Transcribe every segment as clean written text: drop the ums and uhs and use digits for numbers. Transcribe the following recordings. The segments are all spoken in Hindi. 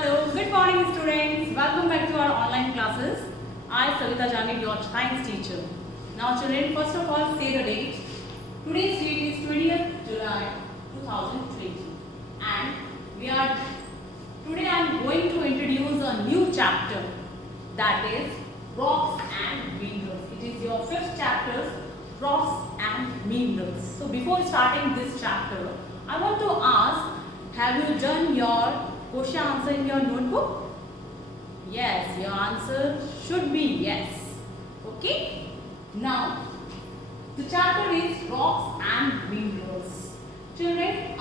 Hello, good morning students. Welcome back to our online classes. I Savita Jani, your science teacher. Now children, first of all say the date. Today's date is 20th July 2020 and today I am going to introduce a new chapter, that is rocks and minerals. It is your fifth chapter, rocks and minerals. So before starting this chapter, I want to ask, have you done your question answer in your notebook? Yes, your answer should be yes. Okay? Now, the chapter is rocks and minerals. Children,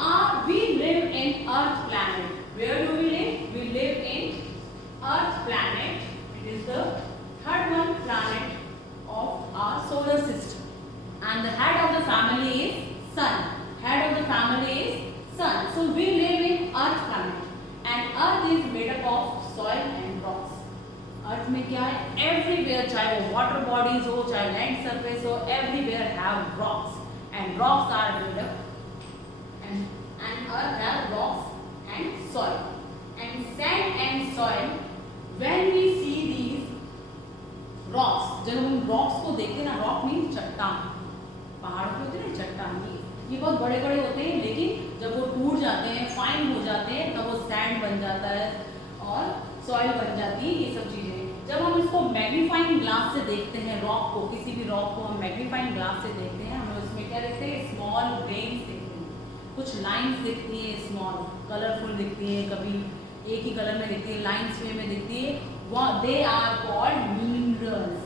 we live in Earth planet. Where do we live? We live in Earth planet. It is the third one planet of our solar system. And the head of the family is Sun. Head of the family is Sun. So we live in Earth planet. And Earth is made up of soil and rocks. Earth में क्या है? Everywhere, चाहे वो water bodies हो, चाहे land surface हो, everywhere have rocks. And rocks are made up. And Earth have rocks and soil. And sand and soil, when we see these rocks, जब हम rocks को देखते हैं ना, rock means चट्टान. पहाड़ पे होते हैं ना चट्टान, ये बहुत बड़े बड़े होते हैं, लेकिन जब वो टूट जाते हैं, फाइन हो जाते हैं, तब वो सैंड बन जाता है और सॉइल बन जाती है, ये सब चीजें. जब हम इसको मैग्नीफाइंग ग्लास से देखते हैं, रॉक को, किसी भी रॉक को हम मैग्नीफाइंग ग्लास से देखते हैं, हमें उसमें क्या देखते हैं? स्मॉल ग्रेन्स दिखते हैं, कुछ लाइंस दिखती है, स्मॉल कलरफुल दिखती है, कभी एक ही कलर में दिखती है, लाइंस में दिखती है. They are called minerals.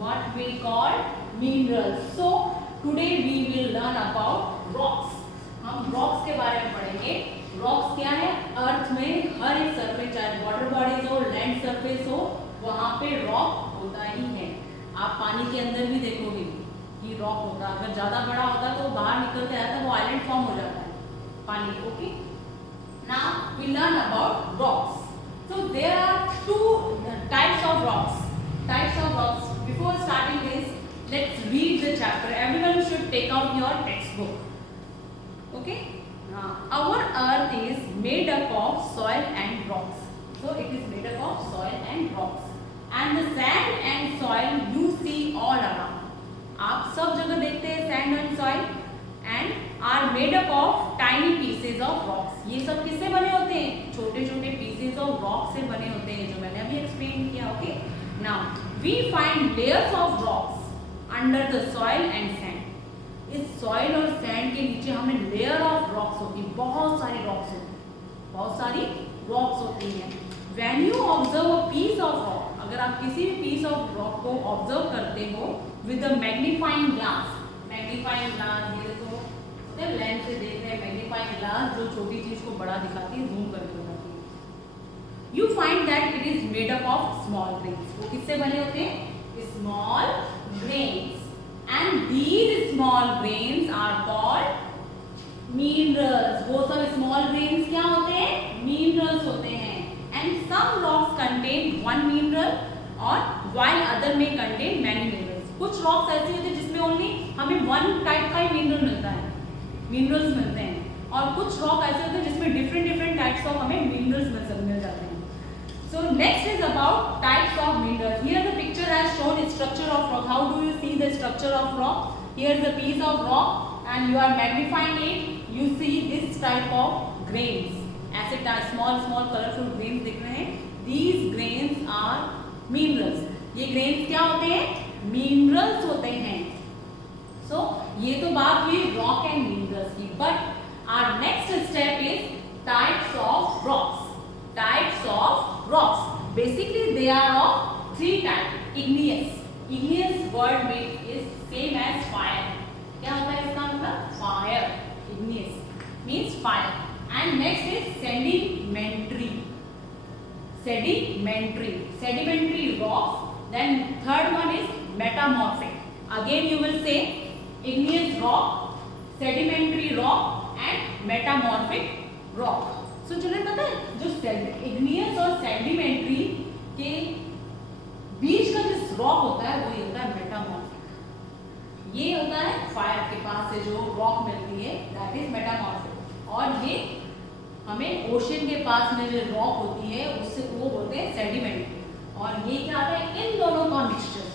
What we call minerals. So today we will learn about rocks. हम रॉक्स के बारे में पढ़ेंगे. रॉक्स क्या है? अर्थ में हर एक सरफेस, चाहे वाटर बॉडीज हो, लैंड सरफेस हो, वहां पे रॉक होता ही है. आप पानी के अंदर भी देखोगे कि रॉक होता है. अगर ज्यादा बड़ा होता है तो बाहर निकल के आता है, वो आइलैंड फॉर्म हो जाता है पानी. Okay, now we learn about rocks. So there are two types of rocks. Before starting this, let's read the chapter. Everyone should take out your textbook. Okay? Our earth is made up of soil and rocks. So it is made up of soil and rocks. And the sand and soil you see all around. आप सब जगह देखते हैं sand and soil and are made up of tiny pieces of rocks. ये सब किससे बने होते हैं? छोटे छोटे pieces of rock से बने होते हैं, जो मैंने अभी explain किया. Okay? Now we find layers of rocks under the soil and sand. इस soil और sand के नीचे हमें layer of rocks होती है, बहुत सारी rocks होती हैं. When you observe a piece of rock, अगर आप किसी भी piece of rock को observe करते हो with a magnifying glass, ये देखो लेंस से देख रहे हैं, magnifying glass जो छोटी चीज को बड़ा दिखाती है, zoom करके दिखाती है. You find that it is made up of small grains. वो किससे बने होते हैं? Small grains. And these small grains are called minerals. वो सब small grains क्या होते हैं? Minerals होते हैं. And some rocks contain one mineral और while other may contain many minerals. कुछ rocks ऐसी होती है जिसमें only हमें one type का ही mineral मिलता है, minerals मिलते हैं, और कुछ rock ऐसे होते हैं जिसमें different types of हमें minerals मिल जाते हैं. So next is about types of minerals. Here the picture has shown structure of rock. How do you see the structure of rock? Here is a piece of rock and you are magnifying it. You see this type of grains. ऐसे small colorful grains दिख रहे हैं. These grains are minerals. ये grains क्या होते हैं? Minerals होते हैं. So ये तो बात हुई rock and minerals की. But our next step is types of rocks. Basically they are of three types. Igneous word is same as fire. क्या होता है इसका मतलब? Fire. Igneous means fire. And next is sedimentary rocks. Then third one is metamorphic. Again you will say igneous rock, sedimentary rock and metamorphic rock. So चलिए पता है जो igneous और sedimentary के बीच का जो रॉक होता है वो होता है मेटामॉर्फिक. ये होता है फायर के पास से जो रॉक मिलती है, दैट इज मेटामॉर्फिक. और ये हमें ओशन के पास में जो रॉक होती है उससे वो बोलते हैं सेडिमेंट्री, और ये क्या आता है, इन दोनों का मिक्सचर,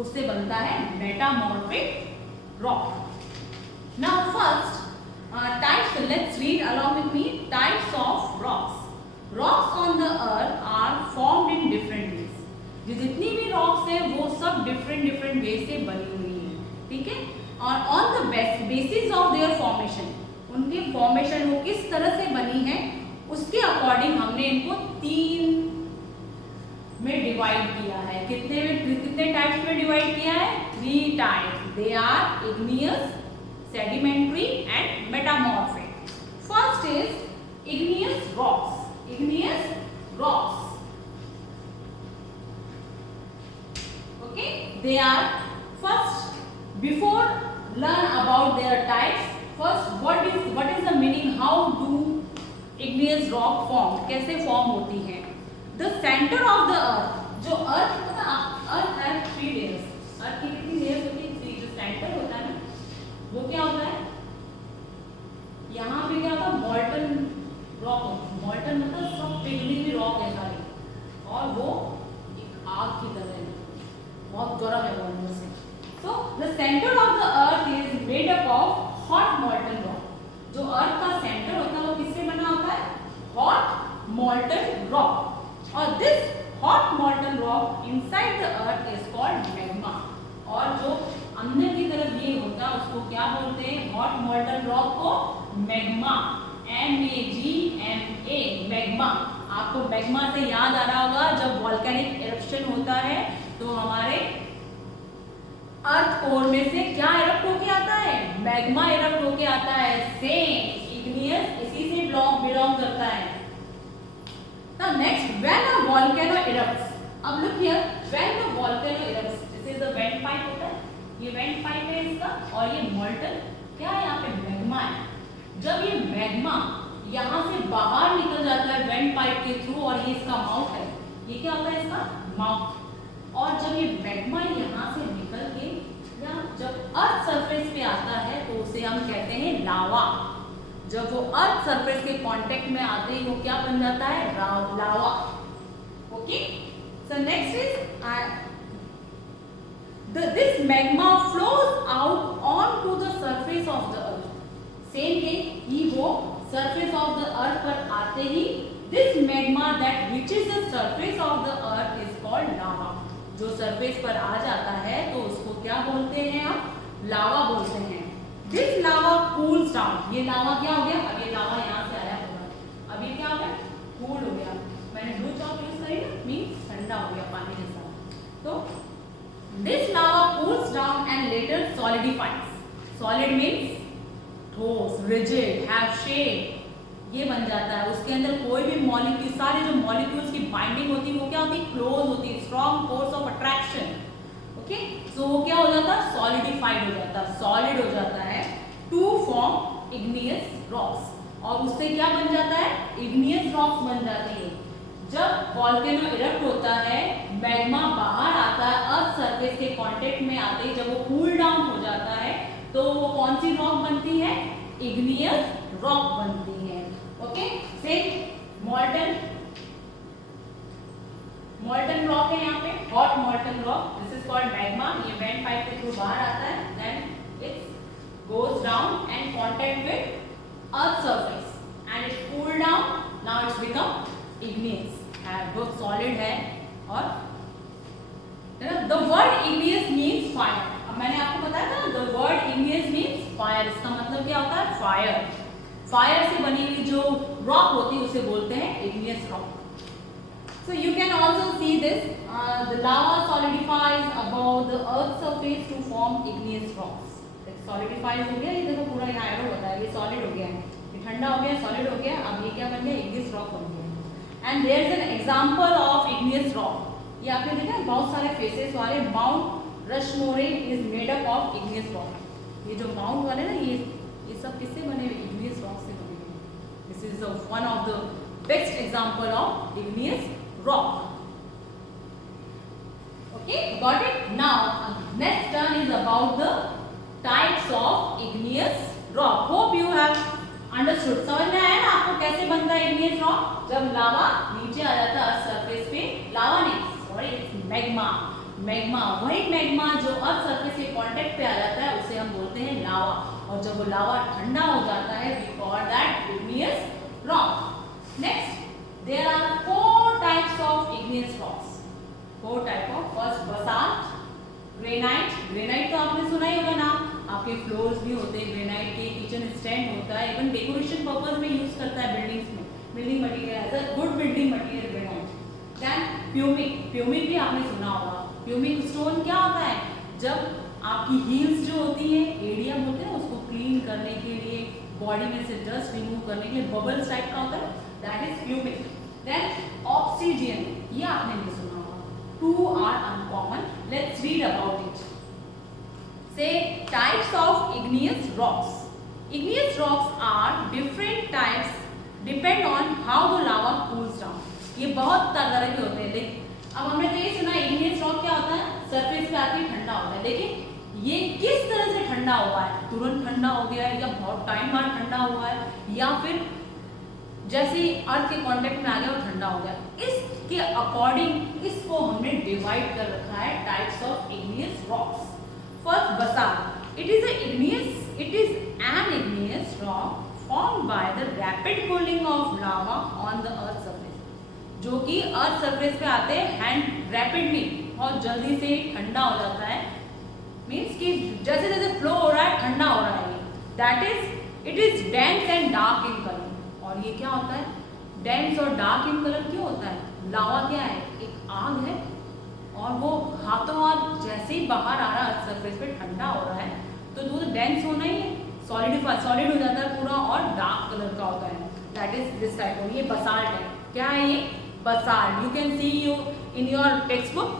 उससे बनता है metamorphic rock. Now first types, let's read along with me, types of rocks. Rocks on the earth are formed in different ways. जो जितनी भी रॉक्स है वो सब डिफरेंट वे से बनी हुई है, ठीक है। और on the basis of their formation, उनके फॉर्मेशन वो किस तरह से बनी है उसके अकॉर्डिंग हमने इनको 3 में डिवाइड किया है। कितने टाइप्स में डिवाइड किया है? 3 types. They are igneous, sedimentary and metamorphic. First is igneous rocks. Igneous rocks, okay, they are first, before learn about their types, first what is the meaning, how do igneous rock form, कैसे फॉर्म होती है। the center of the earth, जो अर्थ पता, अर्थ है 3 layers, अर्थ की कितनी लेयर्स होती है? 3। जो सेंटर होता है ना वो क्या होता है, यहाँ पे क्या होता है, मॉल्टन रॉक। मॉल्टन मतलब सब पिघली हुई रॉक है सारी, और वो एक आग की तरह है, बहुत गर्म है वो अंदर से। So the center of the earth is made up of hot molten rock. जो अर्थ का सेंटर होता है वो किससे बना होता है? Hot molten rock. और this hot molten rock inside the earth is called magma. और जो अंदर की तरफ ये होता है उसको क्या बोलते हैं? हॉट molten rock को मैग्मा, MAGMA, मैग्मा। आपको मैग्मा से याद आ रहा होगा, जब वॉल्केनिक इरप्शन होता है तो हमारे अर्थ कोर में से क्या इरप्ट होके आता है? मैग्मा इरप्ट होके आता है। सेम इग्नियस इसी से बिलोंग करता है। Now next, when a volcano erupts, अब look here, when the volcano erupts, this is the vent pipe होता है, ये वेंट पाइप है इसका, और ये मॉल्टन क्या है, यहाँ पे मैग्मा है। जब ये मैग्मा यहाँ से बाहर निकल जाता है वेंट पाइप के थ्रू, और ये इसका माउथ है, ये क्या होता है इसका माउथ, और जब ये मैग्मा यहाँ से निकल के या जब अर्थ सरफेस पे आता है तो उसे हम कहते हैं लावा। जब वो अर्थ सरफेस के कांटेक्ट में आते ही वो क्या बन जाता है? Lava. Okay, so next is this magma flows out onto the surface of the earth. Same way, ही वो surface of the earth पर आते ही this magma that reaches the surface of the earth is called lava. जो surface पर आ जाता है तो उसको क्या बोलते हैं हम? लावा बोलते हैं। This lava cools down. ये लावा क्या हो गया? अब ये लावा यहाँ से आया होगा, अब ये क्या हो गया? कूल हो गया। मैंने ब्लू चॉक यूज करी ना, मीन्स ठंडा हो गया पानी जैसा। तो this lava cools down and later solidifies. Solid means ठोस, rigid, have shape, ये बन जाता है। उसके अंदर कोई भी मॉलिक्यूल, सारे जो मॉलिक्यूल्स की बाइंडिंग होती है वो क्या होती है? क्लोज होती है, strong force of attraction. Okay, so वो क्या हो जाता है? सॉलिडिफाइड हो जाता है, सॉलिड हो जाता है, टू फॉर्म इग्नियस रॉक्स। और उससे क्या बन जाता है? इग्नियस रॉक्स बन जाती है। जब वॉल्केनो इरप्ट होता है, मैग्मा बाहर आता है, अर्थ सरफेस के कांटेक्ट में आते ही जब वो कूल डाउन हो जाता है तो वो कौन सी रॉक बनती है? इग्नियस रॉक बनती है। ओके, सेम मॉल्टन रॉक है यहाँ पे, hot molten rock, this is called magma. ये वेंट पाइप के थ्रू बाहर आता है, then it goes down and contact with earth surface and it cool down, now it's become igneous, वो सॉलिड है। और the word igneous means fire. अब मैंने आपको बताया था the word igneous means fire, इसका मतलब क्या होता है? फायर। फायर से बनी हुई जो रॉक होती है उसे बोलते हैं igneous rock. So you can also see this, the lava solidifies above the earth surface to form igneous rocks. Solidifies हो गया, ये देखो पूरा यहाँ एरो होता है, ये सॉलिड हो गया है, ये ठंडा हो गया, सॉलिड हो गया, अब ये क्या बन गया? igneous rock बन गया। And there is an example of igneous rock. ये आपने देखा है बहुत सारे फेसेस वाले mount रशमोरे is made up of igneous rock. ये जो माउंट वाले ना, ये सब किससे बने हुए? igneous rock से बने हुए। This is one of the best example of igneous rock. Okay, got it? Now next turn is about the types of igneous rock. Hope you have understood, समझ में आया ना आपको कैसे बनता है इग्नियस रॉक? जब लावा नीचे आ जाता है सरफेस पे, लावा नहीं सॉरी मैग्मा, मैग्मा वही मैग्मा जो अर्थ सरफेस के कांटेक्ट पे आ जाता है उसे हम बोलते हैं लावा, और जब वो लावा ठंडा हो जाता है we call that igneous rock. Next there are 4 types of igneous rocks, 4 type of, first basalt, granite, granite तो आपने सुना ही होगा नाम, आपके फ्लोर्स भी होते हैं ग्रेनाइट के, किचन स्टैंड होता है, इवन डेकोरेशन पर्पस में यूज करता है बिल्डिंग्स में, building material as a good building material granite. Then pumice, pumice भी आपने सुना होगा, प्यूमिक स्टोन क्या होता है? जब आपकी हील्स जो होती है, एडियम होते हैं, उसको क्लीन करने के लिए, बॉडी में से डस्ट रिमूव करने के लिए बबल्स टाइप का होता है, that is pumice. Then obsidian, ये आपने भी सुना होगा, 2 are uncommon, let's read about it. Say types of igneous rocks. Igneous rocks are different types depend on how the lava cools down. ये बहुत तरह के होते हैं, लेकिन अब हमने तो ये सुना igneous rock क्या होता है? सरफेस पे आके ठंडा होता है, लेकिन ये किस तरह से ठंडा हुआ है? तुरंत ठंडा हो गया है या बहुत टाइम बाद ठंडा हुआ है, या फिर जैसे ही अर्थ के कांटेक्ट में आ गया और ठंडा हो गया? इसके अकॉर्डिंग इसको हमने डिवाइड कर रखा है types of igneous rocks. First, basalt. It is an igneous rock formed by the rapid cooling of lava on the earth surface. जो कि अर्थ सरफेस पे आते हैं एंड रैपिडली, बहुत जल्दी से ठंडा हो जाता है, मीन्स कि जैसे जैसे फ्लो हो रहा है ठंडा हो रहा है ये, that is it is dense and dark in colour. और ये क्या होता है? डेंस और डार्क इन कलर क्यों होता है? लावा क्या है? एक आग है, और वो हाथों हाथ जैसे ही बाहर आ रहा है सरफेस पे ठंडा हो रहा है, तो दूध डेंस होना ही है, सॉलिड हो जाता है पूरा और डार्क कलर का होता है, that is this type of, ये बसाल्ट है। क्या है ये? Basalt, you can see you in your text book.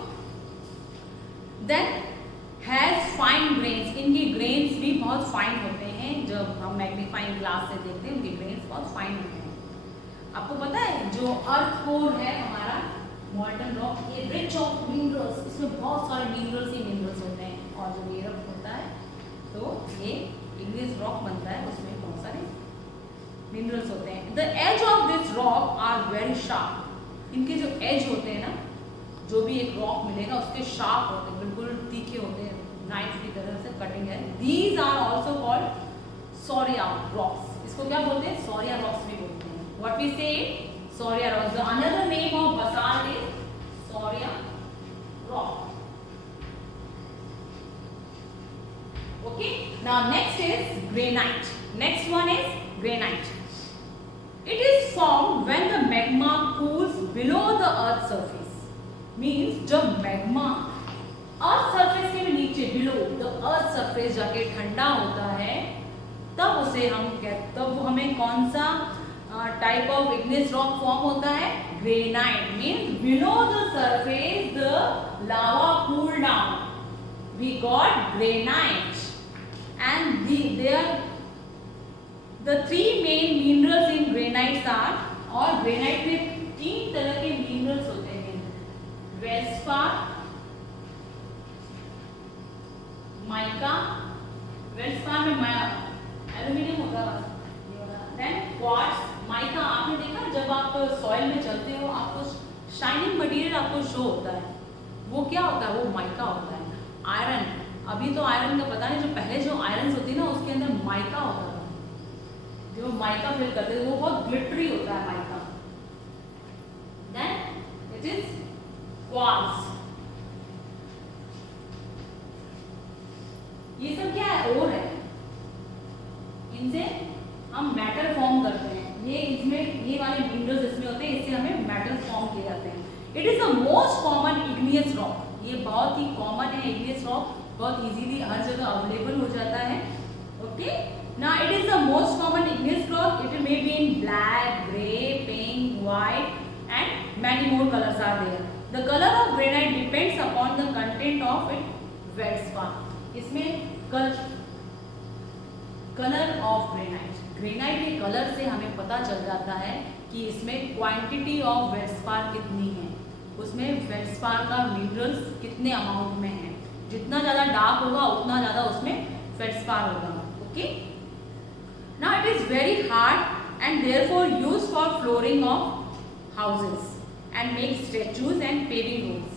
Then has fine grains, इनके ग्रेन्स भी बहुत फाइन होते हैं, जब हम मैग्नीफाइंग ग्लास से देखते हैं उनके ग्रेन्स बहुत फाइन होते हैं। आपको पता है जो अर्थ कोर है हमारा मॉल्टन रॉक, ये रिच ऑफ मिनरल्स, इसमें बहुत सारे मिनरल्स ही मिनरल्स होते हैं, और जब ये रफ होता है तो ये इग्नियस रॉक बनता है, उसमें बहुत सारे मिनरल्स होते हैं। The edge of this rock are very sharp, इनके जो एज होते हैं ना, जो भी एक रॉक मिलेगा उसके शार्प होते हैं, बिल्कुल तीखे होते हैं, नाइफ की तरह से कटिंग है। These are also called soria rocks, इसको क्या बोलते हैं? सॉरिया रॉक्स भी बोलते हैं। What we say? Soria rocks. The another name of basalt is Soria rock. Okay. Now next is granite. Next one is granite. It is formed when the magma cools below the earth surface. Means जब magma earth surface के भी नीचे below the earth surface जाके ठंडा होता है, तब उसे हम कहते, तब वो हमें कौन सा type of igneous rock form होता है? Granite. Means below the surface the lava cool down, we got granite, and there the 3 main minerals in granites are, और ग्रेनाइट में 3 तरह के मिनरल्स होते हैं, वेल्सपार, माइका, वेल्सपार में एल्यूमिनियम होगा, देन क्वार्ट्ज, माइका। आपने देखा जब आप सॉइल में चलते हो आपको शाइनिंग मटेरियल आपको शो होता है, वो क्या होता है? वो माइका होता है। आयरन, अभी तो आयरन का पता नहीं, जो पहले जो आयरन होती है ना उसके अंदर माइका होता था, जो माइका फिल करते थे वो बहुत ग्लिटरी होता है mica. Then it is quartz, ये सब क्या है? ओर है, इनसे हम मेटल फॉर्म करते हैं, ये इसमें ये वाले मिनरल्स इसमें होते हैं, इससे हमें मेटल फॉर्म किए जाते हैं। It is the most common igneous rock, ये बहुत ही कॉमन है इग्नियस रॉक, बहुत इजीली हर जगह अवेलेबल हो जाता है। Okay, now it is the most common igneous rock, it may be in black, grey, pink, white and many more colours are there. The colour of granite depends upon the content of it feldspar. इसमें कलर ऑफ ग्रेनाइट, ग्रेनाइट के कलर से हमें पता चल जाता है कि इसमें क्वांटिटी ऑफ वेल्सपार कितनी है, उसमें वेल्सपार का मिनरल्स कितने अमाउंट में है। जितना ज़्यादा डार्क होगा उतना ज़्यादा उसमें फेल्सपार होगा। Okay, Now it is very hard and therefore used for flooring of houses and make statues and paving roads.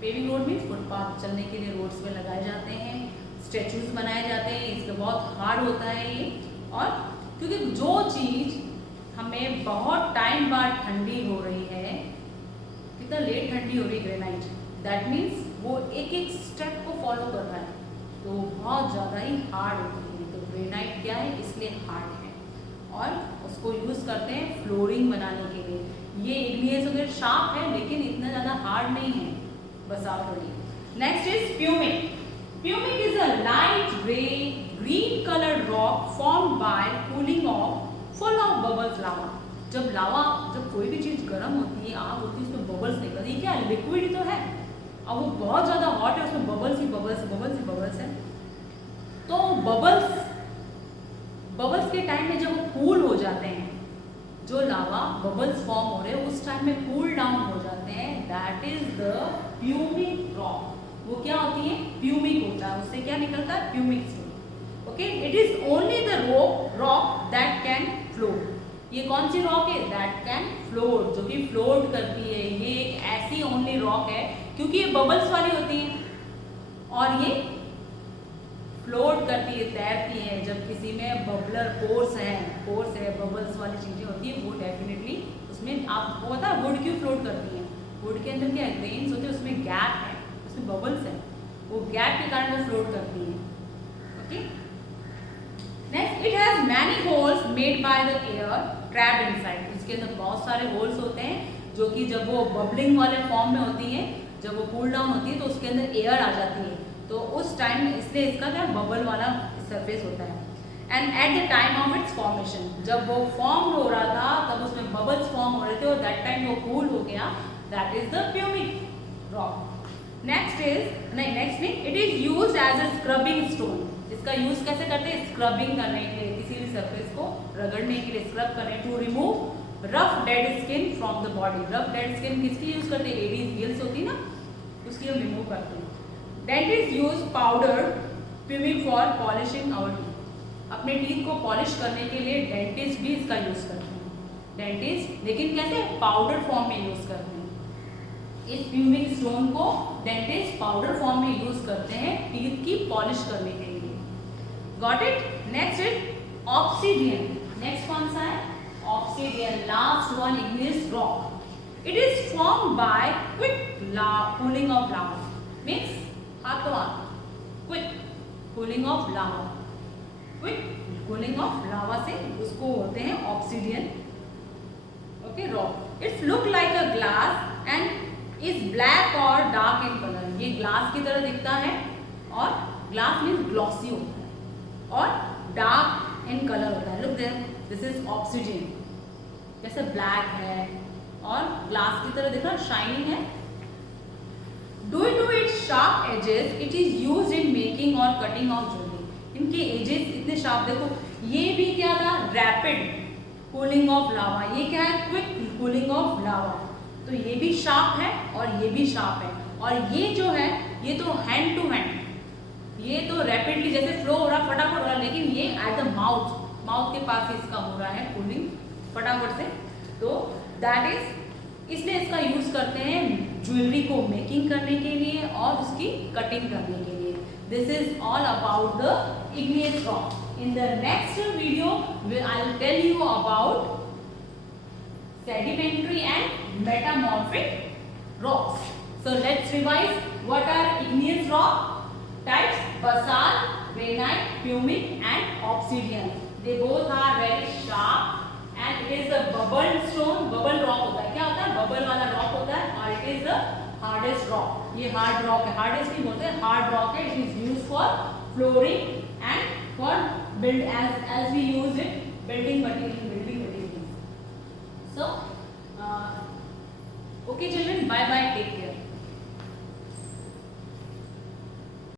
Paving road means footpath, चलने के लिए रोड्स पे लगाए जाते हैं, स्टेचूज बनाए जाते हैं. इसके बहुत हार्ड होता है ये. और क्योंकि जो चीज हमें बहुत टाइम बाद ठंडी हो रही है, कितना लेट ठंडी हो रही है ग्रेनाइट, दैट मीन्स वो एक एक स्टेप को फॉलो कर रहा है, तो बहुत ज़्यादा ही हार्ड होती है. तो ग्रेनाइट क्या है, इसलिए हार्ड है और उसको यूज़ करते हैं फ्लोरिंग बनाने के लिए. ये इग्नियस वगैरह शार्प है लेकिन इतना ज़्यादा हार्ड नहीं है, बसाल्ट वाली. Next is pumice. Pumice is a light grey green coloured rock formed by cooling of full of bubbles lava. जब कोई भी चीज़ गर्म होती है, आग होती है, उसमें बबल्स निकलती है. क्या लिक्विड ही तो है, अब वो बहुत ज़्यादा हॉट है, उसमें बबल्स ही बबल्स है. तो बबल्स के टाइम में जब वो कूल हो जाते हैं, जो लावा बबल्स फॉर्म हो रहे हैं उस टाइम में कूल डाउन हो जाते हैं, that is the pumice rock. वो क्या होती है, प्यूमिक होता है, उससे क्या निकलता है, pumice stone. Okay, it is only the rock that can float. ये कौन सी रॉक है, दैट कैन फ्लोट, जो कि फ्लोट करती है. ये एक ऐसी ओनली रॉक है क्योंकि ये बबल्स वाली होती है और ये फ्लोट करती है, तैरती है. जब किसी में बबलर पोर्स है, बबल्स वाली चीजें होती है, वो डेफिनेटली उसमें आपको पता है वुड क्यों फ्लोट करती है. वुड के अंदर क्या ग्रेन्स होते हैं, उसमें गैप है, उसमें बबल्स है, वो गैप के कारण वो फ्लोट करती है. Okay, next it has many holes made by the air trapped inside. इसके अंदर बहुत सारे होल्स होते हैं जो कि जब वो बबलिंग वाले फॉर्म में होती है, जब वो कूल डाउन होती है तो उसके अंदर एयर आ जाती है, तो उस टाइम इसलिए इसका क्या बबल वाला सरफेस होता है. And at the time of its formation, जब वो फॉर्म हो रहा था तब उसमें बबल्स फॉर्म हो रहे थे और दैट टाइम वो कूल हो गया, that is the pumice rock. Next नहीं, it is used as a scrubbing stone. इसका यूज कैसे करते हैं, स्क्रबिंग करने के लिए, किसी भी सरफेस को रगड़ने के लिए स्क्रब करने, to remove rough dead skin from the body. Rough dead skin किसकी यूज करते हैं, एडीज हील्स होती है ना, उसकी हम रिमूव करते हैं. Dentist use powder pumice for polishing our teeth. अपने टीथ को पॉलिश करने के लिए डेंटिस्ट भी इसका यूज करते हैं. डेंटिस्ट लेकिन कैसे, पाउडर फॉर्म में यूज करते हैं. इस प्यूमिक स्टोन को डेंटिस्ट पाउडर फॉर्म में यूज करते हैं टीथ की पॉलिश करने के लिए. Got it. Next is obsidian. Next कौन सा है, obsidian. Last one, igneous rock. It is form by quick cooling of lava. Means हाथों हाथ quick cooling of lava. Quick cooling of lava से उसको होते हैं obsidian. Okay, rock. It's look like a glass and is black और डार्क इन कलर. ये ग्लास की तरह दिखता है और ग्लास मीन्स ग्लॉसी होता है और डार्क इन कलर होता है. Look there, this is obsidian. जैसे ब्लैक है और ग्लास की तरह दिख रहा, शाइनिंग है. Due to its sharp edges, it is used in making or cutting of jewelry. इनके edges इतने sharp, देखो ये भी क्या था, rapid cooling of lava. ये क्या है, quick cooling of lava. तो ये भी sharp है और ये भी sharp है. और ये जो है ये तो hand to hand, ये तो rapidly जैसे flow हो रहा, फटाफट हो रहा, लेकिन ये at the mouth के पास इसका हो रहा है cooling फटाफट से. तो that is, इसलिए इसका यूज करते हैं ज्वेलरी को मेकिंग करने के लिए और उसकी कटिंग करने के लिए. This is all about the igneous rock. In the next video I will tell you about sedimentary and metamorphic rocks. So let's revise. What are igneous rock types? Basalt, granite, pumic and obsidian. They both are very sharp and it is a bubble stone. Bubble rock होता है, क्या होता है, बबल वाला रॉक होता है और it is the hardest rock. ये hard rock है, hardest नहीं बोलते, hard rock है. It is used for flooring and for build as we use it building materials. So